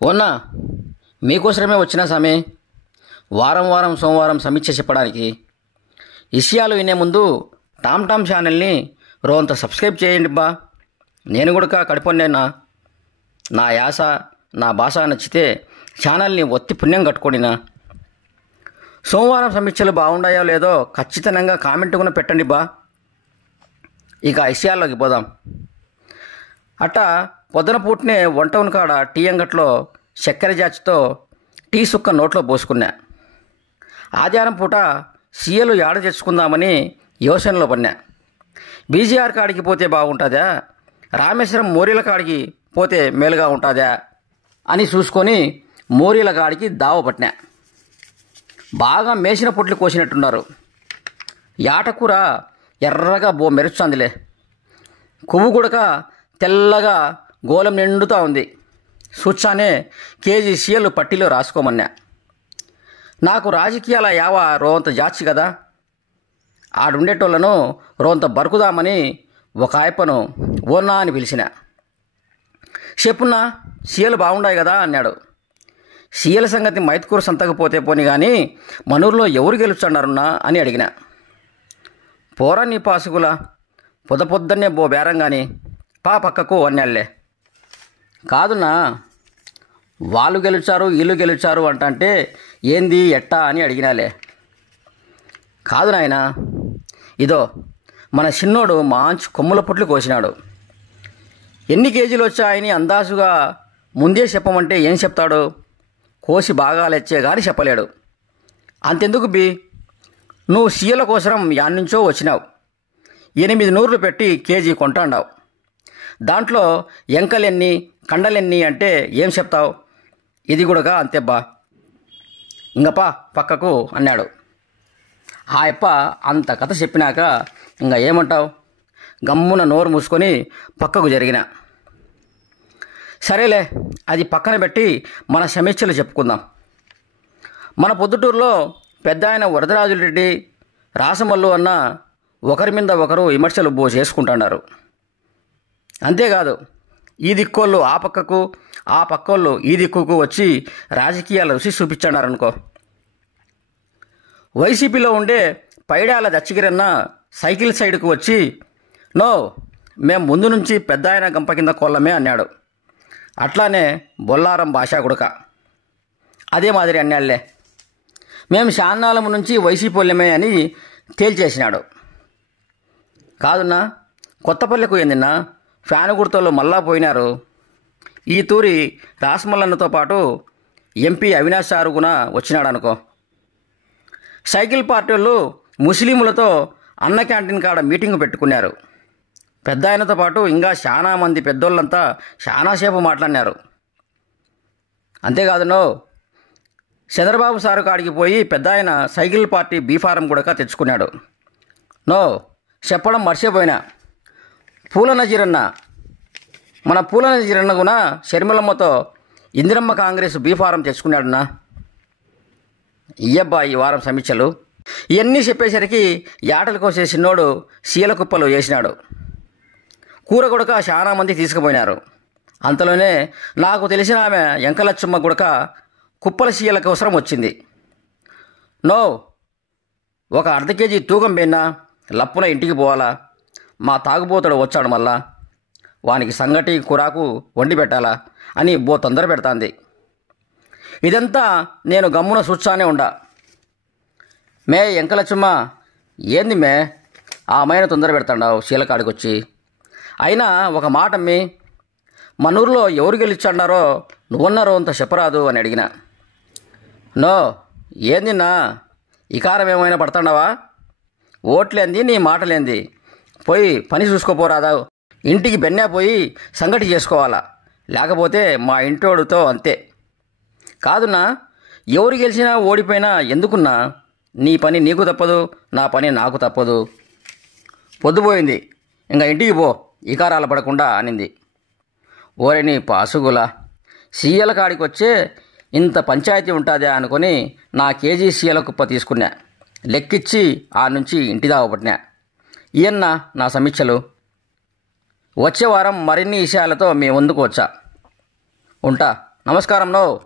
ఓన్నా మీకోసమే వచ్చినా సామి. వారం వారం సోమవారం సమీక్ష చెప్పడానికి విషయాలు వినే ముందు టామ్ టామ్ ఛానల్ని రోంత సబ్స్క్రైబ్ చేయండి బా. నేను కూడా కడిపోయినా నా యాస నా భాష నచ్చితే ఛానల్ని ఒత్తి పుణ్యం కట్టుకోండినా. సోమవారం సమీక్షలు బాగుండాయో లేదో ఖచ్చితంగా కామెంట్ కూడా పెట్టండి బా. ఇక విషయాల్లోకి పోదాం. అట్టా పొద్దున పూటనే వంటవుని కాడ టీ అంగట్లో చక్కెర జాచితో టీ సుక్క నోట్లో పోసుకున్నా. ఆదివారం పూట సీఎలు యాడ తెచ్చుకుందామని యోచనలో పడినా. బీజీఆర్ కాడికి పోతే బాగుంటుందా, రామేశ్వరం మోరీల కాడికి పోతే మేలుగా ఉంటుందా అని చూసుకొని మోరీల కాడికి దావ పట్టినా. బాగా మేసిన పొట్లు కోసినట్టున్నారు. యాటకూర ఎర్రగా మెరుస్తుందిలే. కొవ్వు గుడక తెల్లగా గోళం నిండుతూ ఉంది. సూచానే కేజీ సీఎలు పట్టీలో రాసుకోమన్నా. నాకు రాజకీయాల యావ రోంత జాచి కదా, ఆడుండేటోళ్లను రోంత బరుకుదామని ఒక ఆయప్పను ఓన్నా అని పిలిచిన. చెప్పున్నా సీఎలు బాగుండాయి కదా అన్నాడు. సీఎల సంగతి మైత్కూరు సంతకపోతే పోని కానీ మనూరులో ఎవరు గెలుచున్నారున్నా అని అడిగిన. పోరా నీ పాసుగులా, పొద్దున్నే బేరం కానీ పక్కకు అన్నాళ్లే. కాదున్నా, వాళ్ళు గెలిచారు వీళ్ళు గెలిచారు అంటే ఏంది ఎట్టా అని అడిగినాలే. కాదు నాయనా, ఇదో మన చిన్నోడు మంచి కొమ్ముల పుట్లు కోసినాడు. ఎన్ని కేజీలు వచ్చాయని అందాజుగా ముందే చెప్పమంటే ఏం చెప్తాడు? కోసి బాగాలెచ్చే కానీ చెప్పలేడు. అంతెందుకు బి, నువ్వు సీఎల కోసరం యాన్నించో వచ్చినావు, 800 పెట్టి కేజీ కొంటాండావు. దాంట్లో ఎంకలెన్ని కండలెన్ని అంటే ఏం చెప్తావు? ఇది కూడా అంతేబ్బా, ఇంకపా పక్కకు అన్నాడు. ఆ యప్ప అంత కథ చెప్పినాక ఇంకా ఏమంటావు, గమ్మున నోరు మూసుకొని పక్కకు జరిగిన. సరేలే, అది పక్కన పెట్టి మన సమీక్షలు చెప్పుకుందాం. మన పొద్దుటూరులో పెద్ద ఆయన వరదరాజులరెడ్డి, రాసమల్లు అన్న ఒకరి మీద ఒకరు విమర్శలు చేసుకుంటున్నారు. అంతేకాదు, ఈ దిక్కోళ్ళు ఆ పక్కకు, ఆ పక్కోళ్ళు ఈ దిక్కుకు వచ్చి రాజకీయాల రుచి చూపించన్నారనుకో. వైసీపీలో ఉండే పైడాల దచ్చిగిరన్న సైకిల్ సైడ్కు వచ్చి నో, మేం ముందు నుంచి పెద్ద ఆయన గంప కింద కోళ్ళమే అన్నాడు. అట్లానే బొల్లారం భాషా గుడక అదే మాదిరి అన్నాళ్లే. మేము శాన్నాలం నుంచి వైసీపీ వాళ్ళమే అని తేల్చేసినాడు. కాదున్నా, కొత్తపల్లెకు ఏందిన్నా ఫ్యాను గుర్తలు మళ్ళా పోయినారు. ఈ తూరి రాస్మల్లన్నతో పాటు ఎంపీ అవినాష్ సారు కూడా వచ్చినాడు అనుకో. సైకిల్ పార్టీ వాళ్ళు ముస్లింలతో అన్న క్యాంటీన్ కాడ మీటింగ్ పెట్టుకున్నారు. పెద్ద ఆయనతో పాటు ఇంకా చాలా మంది పెద్దోళ్ళంతా చాలాసేపు మాట్లాడినారు. అంతేకాదు, చంద్రబాబు సారు కాడికి పోయి పెద్ద ఆయన సైకిల్ పార్టీ బీఫారం కూడా తెచ్చుకున్నాడు. చెప్పడం మర్చిపోయినా, మన పూల నజీరన్న కూడా షర్మిలమ్మతో ఇందిరమ్మ కాంగ్రెస్ బీఫారం తెచ్చుకున్నాడున్నా. ఇయ్యబ్బా ఈ వారం సమీక్షలు ఇవన్నీ చెప్పేసరికి యాటలు కోసే చిన్నోడు సీల కుప్పలు వేసినాడు. కూర గుడక చాలా మంది తీసుకుపోయినారు. అంతలోనే నాకు తెలిసిన ఆమె ఎంకలచ్చమ్మ గుడక కుప్పల సీల అవసరం వచ్చింది. ఒక అర్ధ కేజీ తూకం పోయినా లప్పున ఇంటికి పోవాలా, మా తాగుబోతుడు వచ్చాడు మళ్ళా, వానికి సంగటి కూరాకు వండి పెట్టాలా అని తొందర పెడతాంది. ఇదంతా నేను గమ్మున చూచానే ఉండా. మే ఎంకలచ్చమ్మ, ఏంది మే ఆ అమ్మాయిని తొందర పెడతాడావు శీలకాడికి వచ్చి? అయినా ఒక మాట అమ్మి, మన ఊరిలో ఎవరు గెలిచాడారో నువ్వున్నారో అంత చెప్పరాదు అని అడిగిన. ఏందిన్నా ఇకారం ఏమైనా పడతాడావా? ఓట్లేంది నీ మాటలేంది, పోయి పని చూసుకోపోరాదా? ఇంటికి బెన్నా పోయి సంగటి చేసుకోవాలా, లేకపోతే మా ఇంటోడితో అంతే. కాదున్నా, ఎవరు గెలిచినా ఓడిపోయినా ఎందుకున్నా, నీ పని నీకు తప్పదు, నా పని నాకు తప్పదు. పొద్దుపోయింది, ఇంకా ఇంటికి పో, ఇకారాలు పడకుండా అనింది. ఓరే నీ పాసుగులా, సీఎల కాడికి వచ్చే ఇంత పంచాయతీ ఉంటుందా అనుకొని నా కేజీ సీఎల కుప్ప తీసుకున్నా, లెక్కిచ్చి ఆ నుంచి ఇంటి దాకా పట్టినా. ఇయన్నా నా సమీక్షలు. వచ్చే వారం మరిన్ని విషయాలతో మీ ముందుకు వచ్చా. ఉంటా. నమస్కారం నో.